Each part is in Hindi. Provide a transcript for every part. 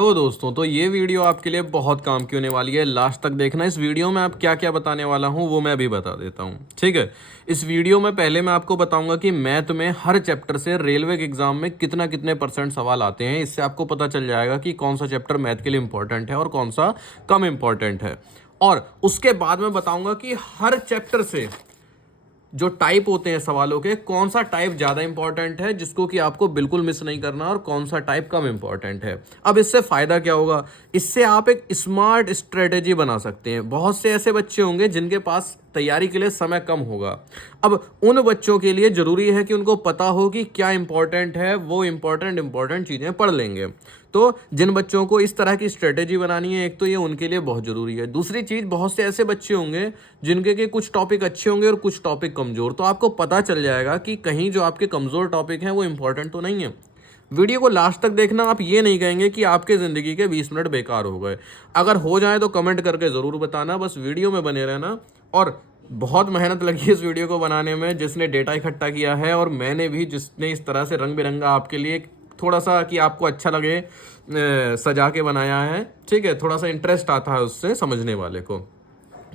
तो दोस्तों, तो ये वीडियो आपके लिए बहुत काम की होने वाली है। लास्ट तक देखना। इस वीडियो में आप क्या क्या बताने वाला हूँ वो मैं अभी बता देता हूँ, ठीक है। इस वीडियो में पहले मैं आपको बताऊंगा कि मैथ में हर चैप्टर से रेलवे के एग्जाम में कितना कितने % सवाल आते हैं। इससे आपको पता चल जाएगा कि कौन सा चैप्टर मैथ के लिए इंपॉर्टेंट है और कौन सा कम इंपॉर्टेंट है। और उसके बाद मैं बताऊंगा कि हर चैप्टर से जो टाइप होते हैं सवालों के, कौन सा टाइप ज़्यादा इंपॉर्टेंट है जिसको कि आपको बिल्कुल मिस नहीं करना, और कौन सा टाइप कम इंपॉर्टेंट है। अब इससे फ़ायदा क्या होगा? इससे आप एक स्मार्ट स्ट्रेटेजी बना सकते हैं। बहुत से ऐसे बच्चे होंगे जिनके पास तैयारी के लिए समय कम होगा। अब उन बच्चों के लिए ज़रूरी है कि उनको पता हो कि क्या इंपॉर्टेंट है, वो इंपॉर्टेंट चीज़ें पढ़ लेंगे। तो जिन बच्चों को इस तरह की स्ट्रेटेजी बनानी है, एक तो ये उनके लिए बहुत ज़रूरी है। दूसरी चीज़, बहुत से ऐसे बच्चे होंगे जिनके के कुछ टॉपिक अच्छे होंगे और कुछ टॉपिक कमज़ोर, तो आपको पता चल जाएगा कि कहीं जो आपके कमज़ोर टॉपिक हैं वो इंपॉर्टेंट तो नहीं है। वीडियो को लास्ट तक देखना। आप ये नहीं कहेंगे कि आपके ज़िंदगी के 20 मिनट बेकार हो गए। अगर हो जाए तो कमेंट करके ज़रूर बताना। बस वीडियो में बने रहना। और बहुत मेहनत लगी है इस वीडियो को बनाने में, जिसने डेटा इकट्ठा किया है, और मैंने भी, जिसने इस तरह से रंग बिरंगा आपके लिए थोड़ा सा कि आपको अच्छा लगे सजा के बनाया है, ठीक है। थोड़ा सा इंटरेस्ट आता है उससे समझने वाले को।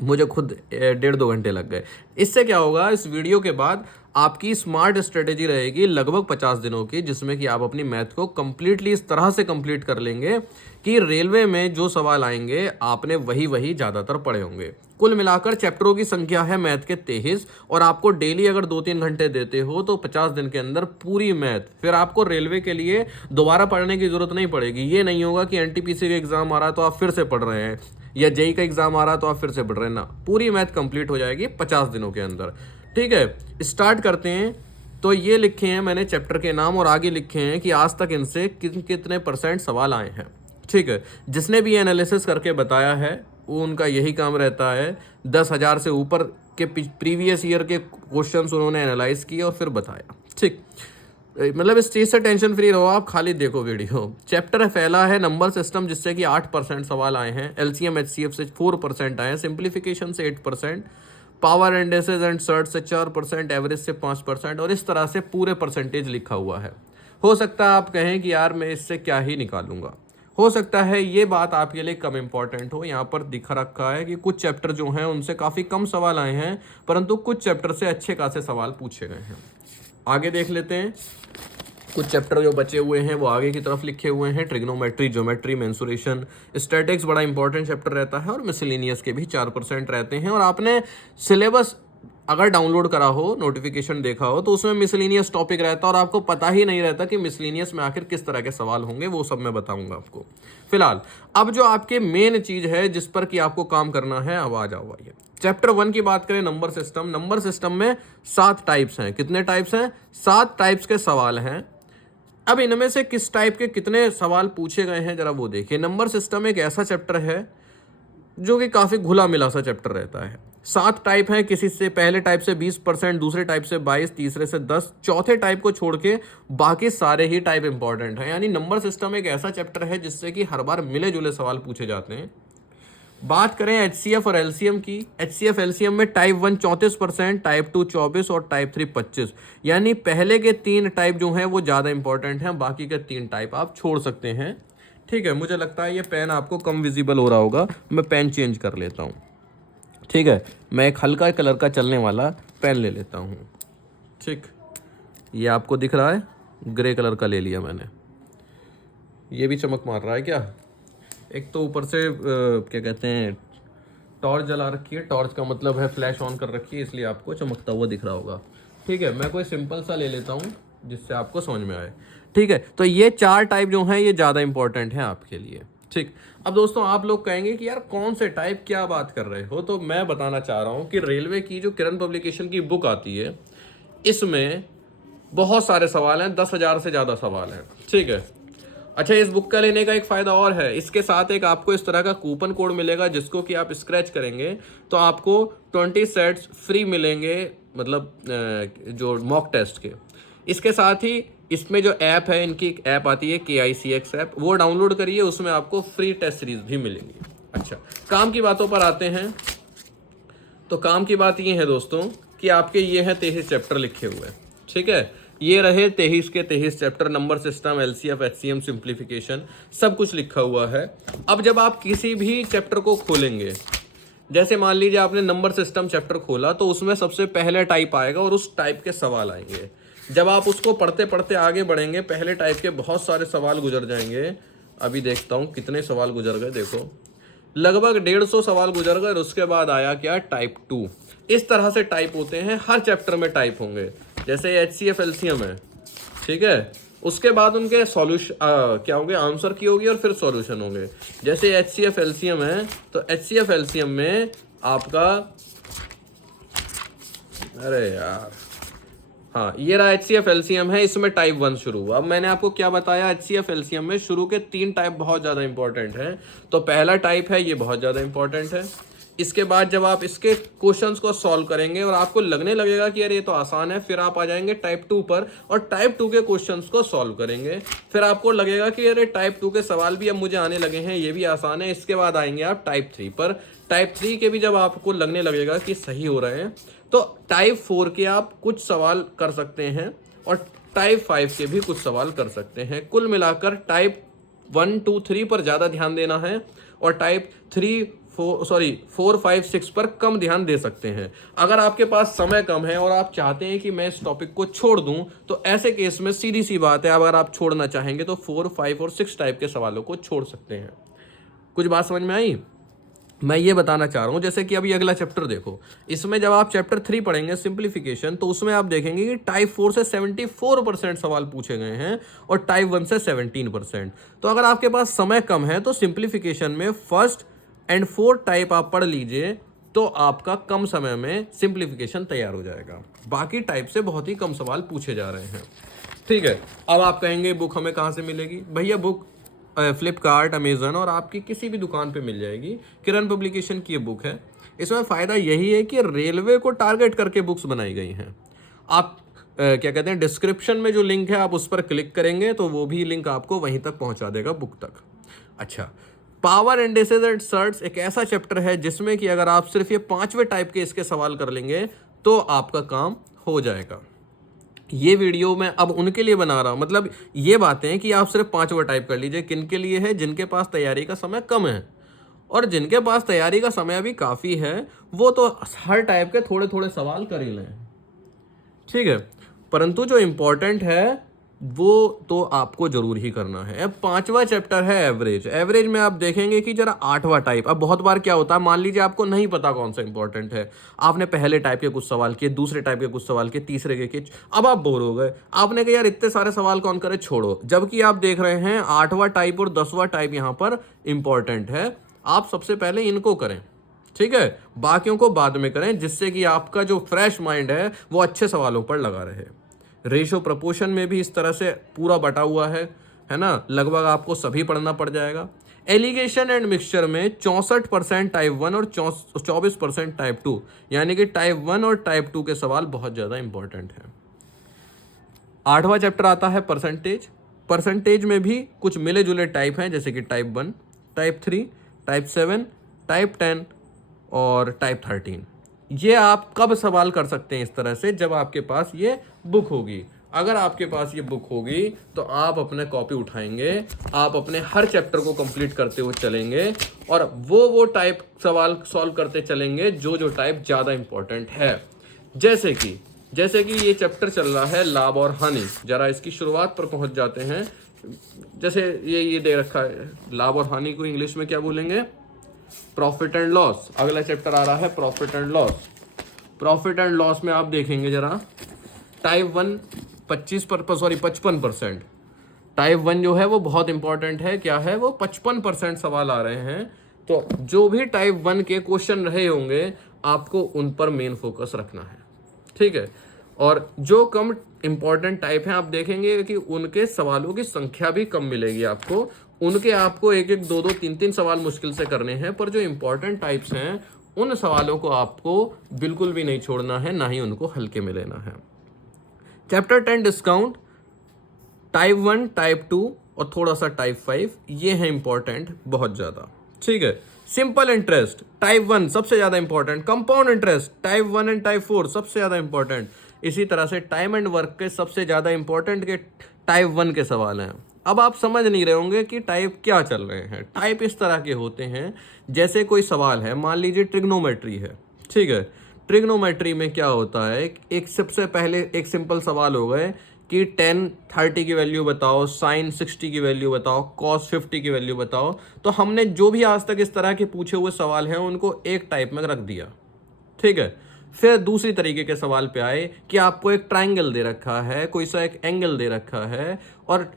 मुझे खुद 1.5-2 घंटे लग गए। इससे क्या होगा, इस वीडियो के बाद आपकी स्मार्ट स्ट्रेटेजी रहेगी लगभग 50 दिनों की, जिसमें कि आप अपनी मैथ को कंप्लीटली इस तरह से कंप्लीट कर लेंगे कि रेलवे में जो सवाल आएंगे आपने वही ज़्यादातर पढ़े होंगे। कुल मिलाकर चैप्टरों की संख्या है मैथ के 23, और आपको डेली अगर 2-3 घंटे देते हो तो 50 दिन के अंदर पूरी मैथ। फिर आपको रेलवे के लिए दोबारा पढ़ने की जरूरत नहीं पड़ेगी। ये नहीं होगा कि एनटीपीसी का एग्जाम आ रहा है तो आप फिर से पढ़ रहे हैं, या जेई का एग्जाम आ रहा तो आप फिर से पढ़ रहे हैं ना। पूरी मैथ कंप्लीट हो जाएगी 50 दिनों के अंदर, ठीक है। स्टार्ट करते हैं। तो ये लिखे हैं मैंने चैप्टर के नाम, और आगे लिखे हैं कि आज तक इनसे कितने % सवाल आए हैं, ठीक है। जिसने भी एनालिसिस करके बताया है वो, उनका यही काम रहता है। 10,000 से ऊपर के प्रीवियस ईयर के क्वेश्चंस उन्होंने एनालाइज किए और फिर बताया, ठीक। मतलब इस चीज़ से टेंशन फ्री रहो, आप खाली देखो वीडियो। चैप्टर फैला है नंबर सिस्टम, जिससे कि 8% सवाल आए हैं। एलसीएम एचसीएफ से 4% आए हैं। सिंप्लीफिकेशन से 8%, पावर इंडेसेस एंड सर्ट से 4%, एवरेज से 5%, और इस तरह से पूरे परसेंटेज लिखा हुआ है। हो सकता है आप कहें कि यार मैं इससे क्या ही निकालूंगा। हो सकता है ये बात आपके लिए कम इंपॉर्टेंट हो। यहाँ पर दिखा रखा है कि कुछ चैप्टर जो हैं उनसे काफ़ी कम सवाल आए हैं, परंतु कुछ चैप्टर से अच्छे खासे सवाल पूछे गए हैं। आगे देख लेते हैं। कुछ चैप्टर जो बचे हुए हैं वो आगे की तरफ लिखे हुए हैं। ट्रिग्नोमेट्री, ज्योमेट्री, मेंसुरेशन, स्टैटिक्स बड़ा इंपॉर्टेंट चैप्टर रहता है, और मिसलेनियस के भी 4% रहते हैं। और आपने सिलेबस अगर डाउनलोड करा हो, नोटिफिकेशन देखा हो, तो उसमें मिसलेनियस टॉपिक रहता है, और आपको पता ही नहीं रहता कि मिसलेनियस में आखिर किस तरह के सवाल होंगे। वो सब मैं बताऊंगा आपको। फिलहाल अब जो आपके मेन चीज है जिस पर कि आपको काम करना है, अब आ जाओ आइए। चैप्टर 1 की बात करें, नंबर सिस्टम। नंबर सिस्टम में 7 टाइप्स हैं। कितने टाइप्स हैं? 7 टाइप्स के सवाल हैं। अब इनमें से किस टाइप के कितने सवाल पूछे गए हैं जरा वो देखिए। नंबर सिस्टम एक ऐसा चैप्टर है जो कि काफ़ी घुला मिला सा चैप्टर रहता है। 7 टाइप हैं। किसी से पहले टाइप से 20%, दूसरे टाइप से 22%, तीसरे से 10%, चौथे टाइप को छोड़ के बाकी सारे ही टाइप इंपॉर्टेंट हैं। यानी नंबर सिस्टम एक ऐसा चैप्टर है जिससे कि हर बार मिले जुले सवाल पूछे जाते हैं। बात करें एचसीएफ और एलसीएम की। एचसीएफ एलसीएम में टाइप 1 34%, टाइप 2 24% और टाइप 3 25%। यानी पहले के 3 टाइप जो हैं वो ज़्यादा इंपॉर्टेंट हैं, बाकी के 3 टाइप आप छोड़ सकते हैं, ठीक है। मुझे लगता है ये पेन आपको कम विजिबल हो रहा होगा, मैं पेन चेंज कर लेता हूँ, ठीक है। मैं एक हल्का कलर का चलने वाला पेन ले लेता हूँ, ठीक। ये आपको दिख रहा है, ग्रे कलर का ले लिया मैंने। ये भी चमक मार रहा है क्या? एक तो ऊपर से क्या कहते हैं, टॉर्च जला रखी है। टॉर्च का मतलब है फ्लैश ऑन कर रखी है, इसलिए आपको चमकता हुआ दिख रहा होगा, ठीक है। मैं कोई सिंपल सा ले लेता हूँ जिससे आपको समझ में आए, ठीक है। तो ये 4 टाइप जो हैं ये ज़्यादा इंपॉर्टेंट हैं आपके लिए, ठीक। अब दोस्तों आप लोग कहेंगे कि यार कौन से टाइप, क्या बात कर रहे हो? तो मैं बताना चाह रहा हूँ कि रेलवे की जो किरण पब्लिकेशन की बुक आती है, इसमें बहुत सारे सवाल हैं। 10,000 से ज़्यादा सवाल हैं, ठीक है। अच्छा, इस बुक का लेने का एक फ़ायदा और है। इसके साथ एक आपको इस तरह का कूपन कोड मिलेगा, जिसको कि आप स्क्रैच करेंगे तो आपको 20 सेट्स फ्री मिलेंगे, मतलब जो मॉक टेस्ट के। इसके साथ ही इसमें जो ऐप है, इनकी एक ऐप आती है KICX ऐप, वो डाउनलोड करिए, उसमें आपको फ्री टेस्ट सीरीज भी मिलेंगी। अच्छा, काम की बातों पर आते हैं। तो काम की बात ये है दोस्तों कि आपके ये हैं 23 चैप्टर लिखे हुए, ठीक है। ये रहे 23 के 23 chapter, number system, LCF, HCM, simplification, सब कुछ लिखा हुआ है। अब जब आप किसी भी चैप्टर को खोलेंगे, जैसे मान लीजिए आपने नंबर सिस्टम चैप्टर खोला, तो उसमें सबसे पहले टाइप आएगा और उस टाइप के सवाल आएंगे। जब आप उसको पढ़ते पढ़ते आगे बढ़ेंगे, पहले टाइप के बहुत सारे सवाल गुजर जाएंगे। अभी देखता हूँ कितने सवाल गुजर गए, देखो लगभग 150 सवाल गुजर गए। उसके बाद आया क्या, टाइप 2। इस तरह से टाइप होते हैं, हर चैप्टर में टाइप होंगे। जैसे एचसीएफ एलसीएम है, ठीक है, उसके बाद उनके सॉल्यूशन क्या होंगे, आंसर की होगी और फिर सॉल्यूशन होंगे। जैसे एचसीएफ एलसीएम है, तो एचसीएफ एलसीएम में आपका, अरे यार, हाँ ये रहा एचसीएफ एलसीएम है, इसमें टाइप 1 शुरू हुआ। अब मैंने आपको क्या बताया, एचसीएफ एलसीएम में शुरू के 3 टाइप बहुत ज़्यादा इंपॉर्टेंट हैं। तो पहला टाइप है, ये बहुत ज़्यादा इंपॉर्टेंट है। इसके बाद जब आप इसके क्वेश्चंस को सॉल्व करेंगे और आपको लगने लगेगा कि यार ये तो आसान है, फिर आप आ जाएंगे टाइप 2 पर और टाइप 2 के क्वेश्चंस को सॉल्व करेंगे। फिर आपको लगेगा कि अरे टाइप 2 के सवाल भी अब मुझे आने लगे हैं, ये भी आसान है। इसके बाद आएंगे आप टाइप 3 पर। टाइप 3 के भी जब आपको लगने लगेगा कि सही हो रहे हैं, तो टाइप 4 के आप कुछ सवाल कर सकते हैं और टाइप 5 के भी कुछ सवाल कर सकते हैं। कुल मिलाकर टाइप 1, 2, 3 पर ज़्यादा ध्यान देना है और टाइप 4, 5, 6 पर कम ध्यान दे सकते हैं। अगर आपके पास समय कम है और आप चाहते हैं कि मैं इस टॉपिक को छोड़ दूं, तो ऐसे केस में सीधी सी बात है, अगर आप छोड़ना चाहेंगे तो 4, 5 और 6 टाइप के सवालों को छोड़ सकते हैं। कुछ बात समझ में आई? मैं ये बताना चाह रहा हूँ, जैसे कि अभी अगला चैप्टर देखो, इसमें जब आप चैप्टर 3 पढ़ेंगे सिंप्लीफिकेशन, तो उसमें आप देखेंगे कि टाइप 4 से 74% सवाल पूछे गए हैं और टाइप 1 से 17%। तो अगर आपके पास समय कम है तो सिंप्लीफिकेशन में फर्स्ट एंड 4 टाइप आप पढ़ लीजिए, तो आपका कम समय में सिंप्लीफिकेशन तैयार हो जाएगा। बाकी टाइप से बहुत ही कम सवाल पूछे जा रहे हैं, ठीक है। अब आप कहेंगे बुक हमें कहाँ से मिलेगी? भैया बुक फ्लिपकार्ट, अमेजन और आपकी किसी भी दुकान पे मिल जाएगी। किरण पब्लिकेशन की ये बुक है। इसमें फ़ायदा यही है कि रेलवे को टारगेट करके बुक्स बनाई गई हैं। आप क्या कहते हैं, डिस्क्रिप्शन में जो लिंक है आप उस पर क्लिक करेंगे तो वो भी लिंक आपको वहीं तक पहुंचा देगा, बुक तक। अच्छा, पावर इंडिसेस एंड सर्ट्स एक ऐसा चैप्टर है जिसमें कि अगर आप सिर्फ ये 5वें टाइप के इसके सवाल कर लेंगे तो आपका काम हो जाएगा। ये वीडियो मैं अब उनके लिए बना रहा हूँ, मतलब ये बातें कि आप सिर्फ 5 वर्ड टाइप कर लीजिए। किन के लिए है? जिनके पास तैयारी का समय कम है, और जिनके पास तैयारी का समय अभी काफ़ी है वो तो हर टाइप के थोड़े थोड़े सवाल कर ही लें, ठीक है। परंतु जो इम्पोर्टेंट है वो तो आपको जरूर ही करना है। अब 5वां चैप्टर है एवरेज। एवरेज में आप देखेंगे कि जरा 8वां टाइप। अब बहुत बार क्या होता है, मान लीजिए आपको नहीं पता कौन सा इंपॉर्टेंट है, आपने पहले टाइप के कुछ सवाल किए, दूसरे टाइप के कुछ सवाल किए, तीसरे के कुछ, अब आप बोर हो गए। आपने कहा यार इतने सारे सवाल कौन करे, छोड़ो। जबकि आप देख रहे हैं 8वां टाइप और 10वां टाइप यहाँ पर इंपॉर्टेंट है, आप सबसे पहले इनको करें, ठीक है, बाकियों को बाद में करें, जिससे कि आपका जो फ्रेश माइंड है वो अच्छे सवालों पर लगा रहे। रेशो प्रपोर्शन में भी इस तरह से पूरा बटा हुआ है ना, लगभग आपको सभी पढ़ना पड़ जाएगा। एलिगेशन एंड मिक्सचर में 64% टाइप 1 और 24% टाइप 2, यानी कि टाइप 1 और टाइप 2 के सवाल बहुत ज़्यादा इंपॉर्टेंट हैं। 8वां चैप्टर आता है परसेंटेज। परसेंटेज में भी कुछ मिले जुले टाइप हैं, जैसे कि टाइप 1, टाइप 3, टाइप 7, टाइप 10 और टाइप 13। ये आप कब सवाल कर सकते हैं इस तरह से? जब आपके पास ये बुक होगी। अगर आपके पास ये बुक होगी तो आप अपने कॉपी उठाएंगे, आप अपने हर चैप्टर को कंप्लीट करते हुए चलेंगे और वो टाइप सवाल सॉल्व करते चलेंगे जो टाइप ज़्यादा इंपॉर्टेंट है। जैसे कि ये चैप्टर चल रहा है लाभ और हानि। जरा इसकी शुरुआत पर पहुंच जाते हैं। जैसे ये दे रखा है, लाभ और हानि को इंग्लिश में क्या बोलेंगे? Profit and loss. अगला चैप्टर आ रहा है profit and loss. Profit and loss में आप देखेंगे जरा, टाइप 1 55%। टाइप 1 जो है वो बहुत इंपॉर्टेंट है। क्या है वो? 55% सवाल आ रहे हैं। तो जो भी टाइप 1 के क्वेश्चन रहे होंगे आपको उन पर मेन फोकस रखना है, ठीक है। और जो कम इंपॉर्टेंट टाइप हैं आप देखेंगे कि उनके सवालों की संख्या भी कम मिलेगी आपको। उनके आपको 1-1, 2-2, 3-3 सवाल मुश्किल से करने हैं, पर जो इंपॉर्टेंट टाइप्स हैं उन सवालों को आपको बिल्कुल भी नहीं छोड़ना है, ना ही उनको हल्के में लेना है। चैप्टर 10 डिस्काउंट, टाइप 1, टाइप 2 और थोड़ा सा टाइप 5, ये है इंपॉर्टेंट बहुत ज़्यादा, ठीक है। सिंपल इंटरेस्ट टाइप 1 सबसे ज़्यादा important. Compound interest type 1 and type 4 सबसे ज़्यादा इंपॉर्टेंट। इसी तरह से टाइम एंड वर्क के सबसे ज़्यादा इंपॉर्टेंट के टाइप 1 के सवाल हैं। अब आप समझ नहीं रहे होंगे कि टाइप क्या चल रहे हैं। टाइप इस तरह के होते हैं, जैसे कोई सवाल है, मान लीजिए ट्रिग्नोमेट्री है, ठीक है। ट्रिग्नोमेट्री में क्या होता है, एक सबसे पहले एक सिंपल सवाल हो गए कि टेन 30 की वैल्यू बताओ, साइन 60 की वैल्यू बताओ, कॉस 50 की वैल्यू बताओ। तो हमने जो भी आज तक इस तरह के पूछे हुए सवाल हैं उनको एक टाइप में रख दिया, ठीक है। फिर दूसरी तरीके के सवाल पे आए कि आपको एक ट्राइंगल दे रखा है, कोई सा एक एंगल दे रखा है और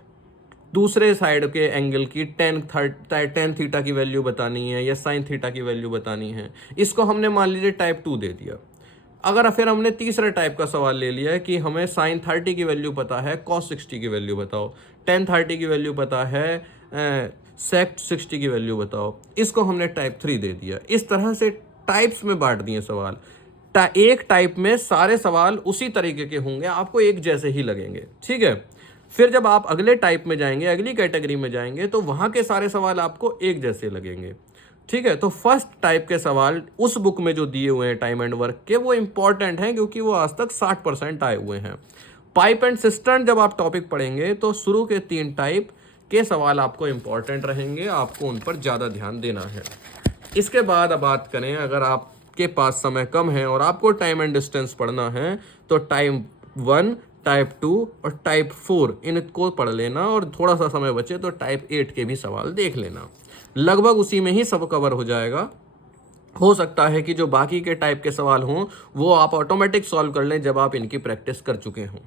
दूसरे साइड के एंगल की टेन थीटा की वैल्यू बतानी है या साइन थीटा की वैल्यू बतानी है। इसको हमने मान लीजिए टाइप 2 दे दिया। अगर फिर हमने तीसरे टाइप का सवाल ले लिया है कि हमें साइन 30 की वैल्यू पता है, कॉस 60 की वैल्यू बताओ, टेन 30 की वैल्यू पता है, सेक 60 की वैल्यू बताओ, इसको हमने टाइप 3 दे दिया। इस तरह से टाइप्स में बांट दिए सवाल। एक टाइप में सारे सवाल उसी तरीके के होंगे, आपको एक जैसे ही लगेंगे, ठीक है। फिर जब आप अगले टाइप में जाएंगे, अगली कैटेगरी में जाएंगे, तो वहां के सारे सवाल आपको एक जैसे लगेंगे, ठीक है। तो फर्स्ट टाइप के सवाल उस बुक में जो दिए हुए हैं टाइम एंड वर्क के, वो इंपॉर्टेंट हैं क्योंकि वो आज तक 60% आए हुए हैं। पाइप एंड सिस्टर्न जब आप टॉपिक पढ़ेंगे तो शुरू के 3 टाइप के सवाल आपको इंपॉर्टेंट रहेंगे, आपको उन पर ज़्यादा ध्यान देना है। इसके बाद अब बात करें, अगर आपके पास समय कम है और आपको टाइम एंड डिस्टेंस पढ़ना है तो टाइप 1, टाइप 2 और टाइप 4 इनको पढ़ लेना, और थोड़ा सा समय बचे तो टाइप 8 के भी सवाल देख लेना। लगभग उसी में ही सब कवर हो जाएगा। हो सकता है कि जो बाकी के टाइप के सवाल हों वो आप ऑटोमेटिक सॉल्व कर लें जब आप इनकी प्रैक्टिस कर चुके हों।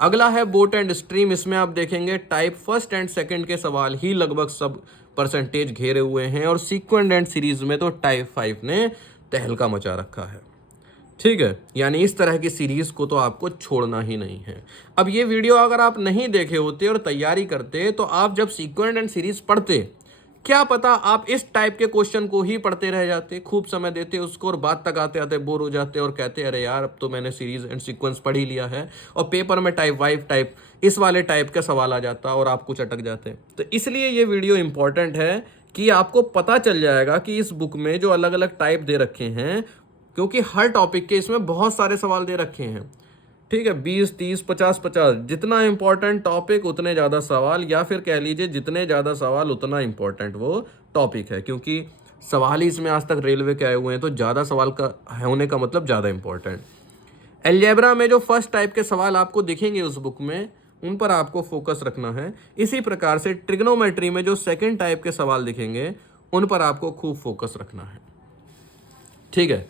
अगला है बोट एंड स्ट्रीम। इसमें आप देखेंगे टाइप 1 एंड 2 के सवाल ही लगभग सब परसेंटेज घेरे हुए हैं, और सीक्वेंट एंड सीरीज में तो टाइप 5 ने तहलका मचा रखा है, ठीक है। यानी इस तरह की सीरीज को तो आपको छोड़ना ही नहीं है। अब ये वीडियो अगर आप नहीं देखे होते और तैयारी करते तो आप जब सीक्वेंट एंड सीरीज पढ़ते, क्या पता आप इस टाइप के क्वेश्चन को ही पढ़ते रह जाते, खूब समय देते उसको, और बाद तक आते आते बोर हो जाते और कहते अरे यार अब तो मैंने सीरीज एंड सीक्वेंस पढ़ ही लिया है, और पेपर में टाइप 5 टाइप इस वाले टाइप का सवाल आ जाता और आप कुछ अटक जाते। तो इसलिए ये वीडियो इंपॉर्टेंट है कि आपको पता चल जाएगा कि इस बुक में जो अलग अलग टाइप दे रखे हैं, क्योंकि हर टॉपिक के इसमें बहुत सारे सवाल दे रखे हैं, ठीक है। 20, 30, 50, 50, जितना इंपॉर्टेंट टॉपिक उतने ज़्यादा सवाल, या फिर कह लीजिए जितने ज़्यादा सवाल उतना इंपॉर्टेंट वो टॉपिक है, क्योंकि सवाल ही इसमें आज तक रेलवे के आए हुए हैं, तो ज़्यादा सवाल का होने का मतलब ज़्यादा इंपॉर्टेंट। अलजेब्रा में जो फर्स्ट टाइप के सवाल आपको दिखेंगे उस बुक में, उन पर आपको फोकस रखना है। इसी प्रकार से ट्रिग्नोमेट्री में जो सेकेंड टाइप के सवाल दिखेंगे उन पर आपको खूब फोकस रखना है, ठीक है।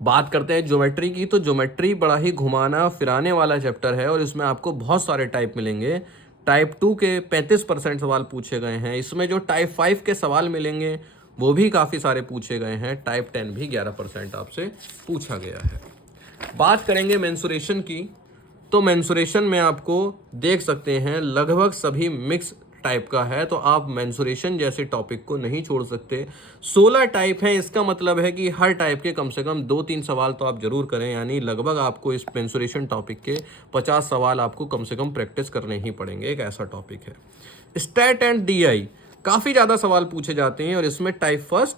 बात करते हैं ज्योमेट्री की, तो ज्योमेट्री बड़ा ही घुमाना फिराने वाला चैप्टर है और इसमें आपको बहुत सारे टाइप मिलेंगे। टाइप 2 के 35% सवाल पूछे गए हैं। इसमें जो टाइप 5 के सवाल मिलेंगे वो भी काफ़ी सारे पूछे गए हैं। टाइप 10 भी 11% आपसे पूछा गया है। बात करेंगे मेंसुरेशन की, तो मेंसुरेशन में आपको देख सकते हैं लगभग सभी मिक्स टाइप का है, तो आप मेंसुरेशन जैसे टॉपिक को नहीं छोड़ सकते। 16 टाइप हैं, इसका मतलब है कि हर टाइप के कम से कम 2-3 सवाल तो आप जरूर करें, यानी लगभग आपको इस मेंसुरेशन टॉपिक के 50 सवाल आपको कम से कम प्रैक्टिस करने ही पड़ेंगे। एक ऐसा टॉपिक है। स्टैट एंड डीआई काफ़ी ज़्यादा सवाल पूछे जाते हैं, और इसमें टाइप 1,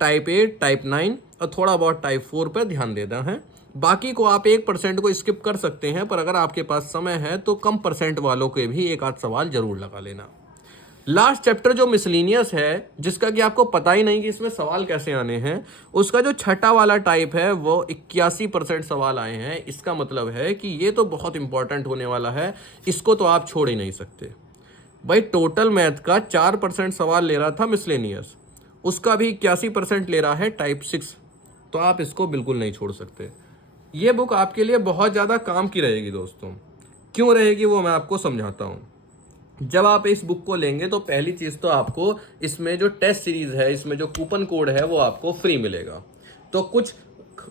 टाइप 8, टाइप 9 और थोड़ा बहुत टाइप 4 पर ध्यान देना है। बाकी को आप 1% को स्किप कर सकते हैं, पर अगर आपके पास समय है तो कम परसेंट वालों के भी एक आध सवाल जरूर लगा लेना। लास्ट चैप्टर जो मिसलिनियस है, जिसका कि आपको पता ही नहीं कि इसमें सवाल कैसे आने हैं, उसका जो छठा वाला टाइप है वो 81% सवाल आए हैं। इसका मतलब है कि ये तो बहुत इंपॉर्टेंट होने वाला है, इसको तो आप छोड़ ही नहीं सकते भाई। टोटल मैथ का 4% सवाल ले रहा था मिसलेनियस, उसका भी 81% ले रहा है टाइप 6, तो आप इसको बिल्कुल नहीं छोड़ सकते। ये बुक आपके लिए बहुत ज़्यादा काम की रहेगी दोस्तों। क्यों रहेगी वो मैं आपको समझाता हूँ। जब आप इस बुक को लेंगे तो पहली चीज़ तो आपको इसमें जो टेस्ट सीरीज़ है, इसमें जो कूपन कोड है वो आपको फ्री मिलेगा। तो कुछ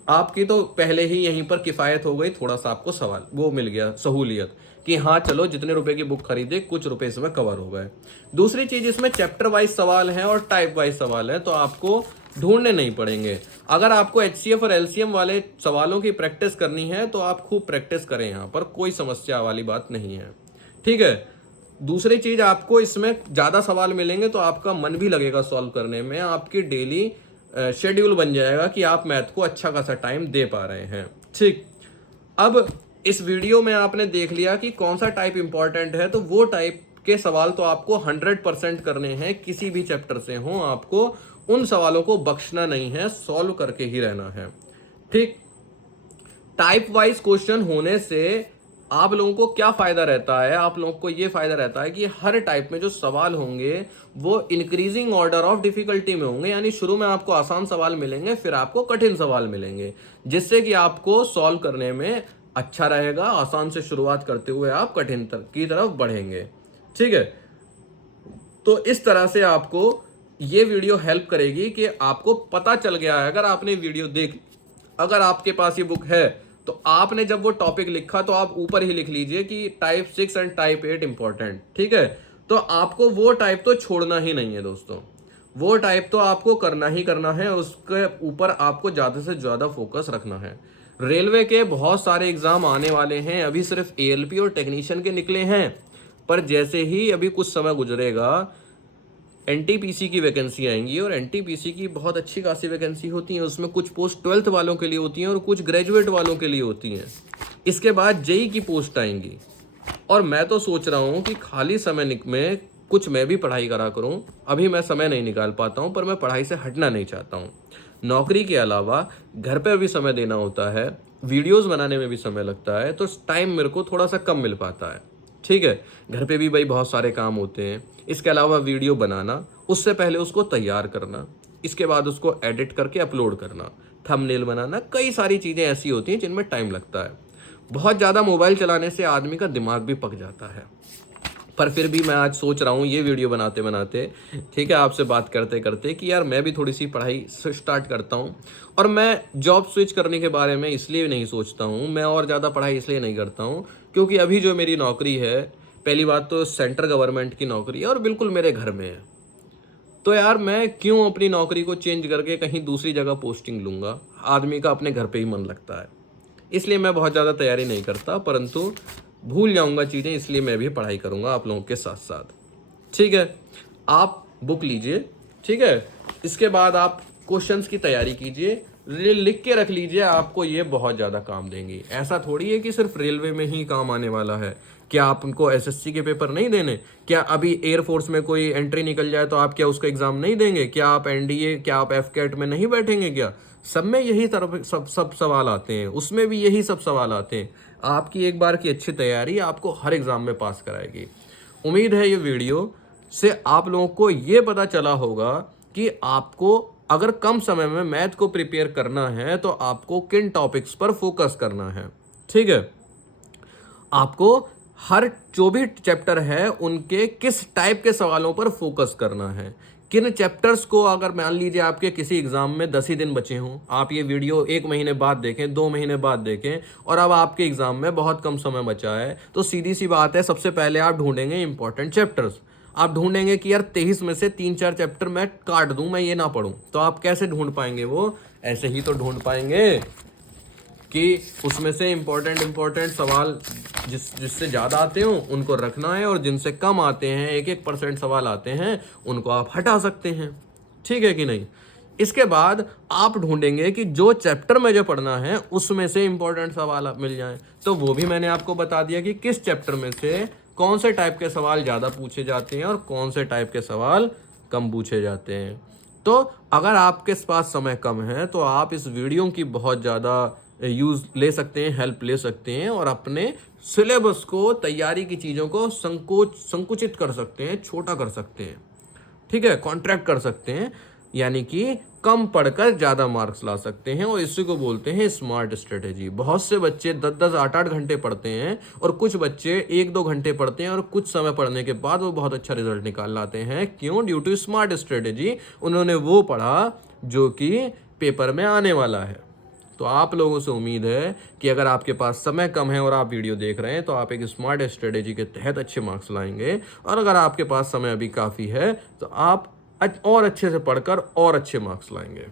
आपकी तो पहले ही यहीं पर किफ़ायत हो गई, थोड़ा सा आपको सवाल वो मिल गया, सहूलियत कि हाँ चलो जितने रुपए की बुक खरीदे कुछ रुपए इसमें कवर हो गए। दूसरी चीज़, इसमें चैप्टर वाइज सवाल हैं और टाइप वाइज सवाल है, तो आपको ढूंढने नहीं पड़ेंगे। अगर आपको HCF और LCM वाले सवालों की प्रैक्टिस करनी है तो आप खूब प्रैक्टिस करें, यहाँ पर कोई समस्या वाली बात नहीं है, ठीक है। दूसरी चीज, आपको इसमें ज़्यादा सवाल मिलेंगे तो आपका मन भी लगेगा सॉल्व करने में, आपकी डेली शेड्यूल बन जाएगा कि आप मैथ को अच्छा खासा टाइम दे पा रहे हैं, ठीक। अब इस वीडियो में आपने देख लिया कि कौन सा टाइप इंपॉर्टेंट है, तो वो टाइप के सवाल तो आपको 100% करने हैं, किसी भी चैप्टर से हो आपको उन सवालों को बख्शना नहीं है, सॉल्व करके ही रहना है। ठीक, टाइप वाइज क्वेश्चन होने से आप लोगों को क्या फायदा रहता है, आप लोगों को ये फायदा रहता है कि हर टाइप में जो सवाल होंगे वो इंक्रीजिंग ऑर्डर ऑफ डिफिकल्टी में होंगे, यानी शुरू में आपको आसान सवाल मिलेंगे, फिर आपको कठिन सवाल मिलेंगे, जिससे कि आपको सॉल्व करने में अच्छा रहेगा। आसान से शुरुआत करते हुए आप कठिन की तरफ बढ़ेंगे। ठीक है, तो इस तरह से आपको ये वीडियो हेल्प करेगी कि आपको पता चल गया है। अगर आपने वीडियो देख, अगर आपके पास ये बुक है, तो आपने जब वो टॉपिक लिखा तो आप ऊपर ही लिख लीजिए कि टाइप 6 एंड टाइप 8 इंपॉर्टेंट। ठीक है, तो आपको वो टाइप तो छोड़ना ही नहीं है दोस्तों, वो टाइप तो आपको करना ही करना है, उसके ऊपर आपको ज्यादा से ज्यादा फोकस रखना है। रेलवे के बहुत सारे एग्जाम आने वाले हैं, अभी सिर्फ ALP और टेक्नीशियन के निकले हैं, पर जैसे ही अभी कुछ समय गुजरेगा NTPC की वैकेंसी आएंगी, और NTPC की बहुत अच्छी खासी वैकेंसी होती है, उसमें कुछ पोस्ट 12th वालों के लिए होती हैं और कुछ ग्रेजुएट वालों के लिए होती हैं। इसके बाद JEE की पोस्ट आएंगी, और मैं तो सोच रहा हूँ कि खाली समय में कुछ मैं भी पढ़ाई करा करूँ। अभी मैं समय नहीं निकाल पाता हूँ, पर मैं पढ़ाई से हटना नहीं चाहता हूँ। नौकरी के अलावा घर पे भी समय देना होता है, वीडियोस बनाने में भी समय लगता है, तो टाइम मेरे को थोड़ा सा कम मिल पाता है। ठीक है, घर पे भी भाई बहुत सारे काम होते हैं, इसके अलावा वीडियो बनाना, उससे पहले उसको तैयार करना, इसके बाद उसको एडिट करके अपलोड करना, थंबनेल बनाना, कई सारी चीज़ें ऐसी होती हैं जिनमें टाइम लगता है। बहुत ज़्यादा मोबाइल चलाने से आदमी का दिमाग भी पक जाता है। पर फिर भी मैं आज सोच रहा हूँ ये वीडियो बनाते बनाते, ठीक है, आपसे बात करते करते, कि यार मैं भी थोड़ी सी पढ़ाई स्टार्ट करता हूँ। और मैं जॉब स्विच करने के बारे में इसलिए नहीं सोचता हूँ, मैं और ज़्यादा पढ़ाई इसलिए नहीं करता हूँ क्योंकि अभी जो मेरी नौकरी है, पहली बात तो सेंट्रल गवर्नमेंट की नौकरी है और बिल्कुल मेरे घर में है। तो यार मैं क्यों अपनी नौकरी को चेंज करके कहीं दूसरी जगह पोस्टिंग लूँगा, आदमी का अपने घर पे ही मन लगता है। इसलिए मैं बहुत ज़्यादा तैयारी नहीं करता, परंतु भूल जाऊंगा चीज़ें, इसलिए मैं भी पढ़ाई करूंगा आप लोगों के साथ साथ। ठीक है, आप बुक लीजिए, ठीक है, इसके बाद आप क्वेश्चंस की तैयारी कीजिए, लिख के रख लीजिए, आपको ये बहुत ज़्यादा काम देंगी। ऐसा थोड़ी है कि सिर्फ रेलवे में ही काम आने वाला है। क्या आप उनको SSC के पेपर नहीं देने? क्या अभी एयरफोर्स में कोई एंट्री निकल जाए तो आप क्या उसका एग्जाम नहीं देंगे? क्या आप NDA, क्या आप FCAT में नहीं बैठेंगे? क्या सब में यही तरफ सब सवाल आते हैं, उसमें भी यही सब सवाल आते हैं। आपकी एक बार की अच्छी तैयारी आपको हर एग्जाम में पास कराएगी। उम्मीद है ये वीडियो से आप लोगों को ये पता चला होगा कि आपको अगर कम समय में मैथ को प्रिपेयर करना है तो आपको किन टॉपिक्स पर फोकस करना है। ठीक है, आपको हर जो भी चैप्टर है उनके किस टाइप के सवालों पर फोकस करना है, किन चैप्टर्स को, अगर मान लीजिए आपके किसी एग्जाम में 10 ही दिन बचे हों, आप ये वीडियो 1 महीने बाद देखें, 2 महीने बाद देखें, और अब आपके एग्जाम में बहुत कम समय बचा है, तो सीधी सी बात है, सबसे पहले आप ढूंढेंगे इंपॉर्टेंट चैप्टर्स। आप ढूंढेंगे कि यार 23 में से 3-4 चैप्टर मैं काट दूं, मैं ये ना पढ़ूं, तो आप कैसे ढूंढ पाएंगे? वो ऐसे ही तो ढूंढ पाएंगे कि उसमें से इंपॉर्टेंट सवाल जिससे ज़्यादा आते हो उनको रखना है, और जिनसे कम आते हैं, 1-1% सवाल आते हैं, उनको आप हटा सकते हैं। ठीक है कि नहीं? इसके बाद आप ढूंढेंगे कि जो चैप्टर में जो पढ़ना है उसमें से इंपॉर्टेंट सवाल मिल जाएं, तो वो भी मैंने आपको बता दिया कि किस चैप्टर में से कौन से टाइप के सवाल ज़्यादा पूछे जाते हैं और कौन से टाइप के सवाल कम पूछे जाते हैं। तो अगर आपके पास समय कम है तो आप इस वीडियो की बहुत ज़्यादा यूज़ ले सकते हैं, हेल्प ले सकते हैं, और अपने सिलेबस को, तैयारी की चीज़ों को संकुचित कर सकते हैं, छोटा कर सकते हैं। ठीक है, कॉन्ट्रैक्ट कर सकते हैं, यानी कि कम पढ़कर ज़्यादा मार्क्स ला सकते हैं, और इसी को बोलते हैं स्मार्ट स्ट्रेटेजी। बहुत से बच्चे 10-10, 8-8 घंटे पढ़ते हैं, और कुछ बच्चे 1-2 घंटे पढ़ते हैं, और कुछ समय पढ़ने के बाद वो बहुत अच्छा रिजल्ट निकाल लाते हैं। क्यों? Due to smart strategy. उन्होंने वो पढ़ा जो कि पेपर में आने वाला है। तो आप लोगों से उम्मीद है कि अगर आपके पास समय कम है और आप वीडियो देख रहे हैं तो आप एक स्मार्ट स्ट्रेटेजी के तहत अच्छे मार्क्स लाएंगे, और अगर आपके पास समय अभी काफ़ी है तो आप और अच्छे से पढ़कर और अच्छे मार्क्स लाएंगे।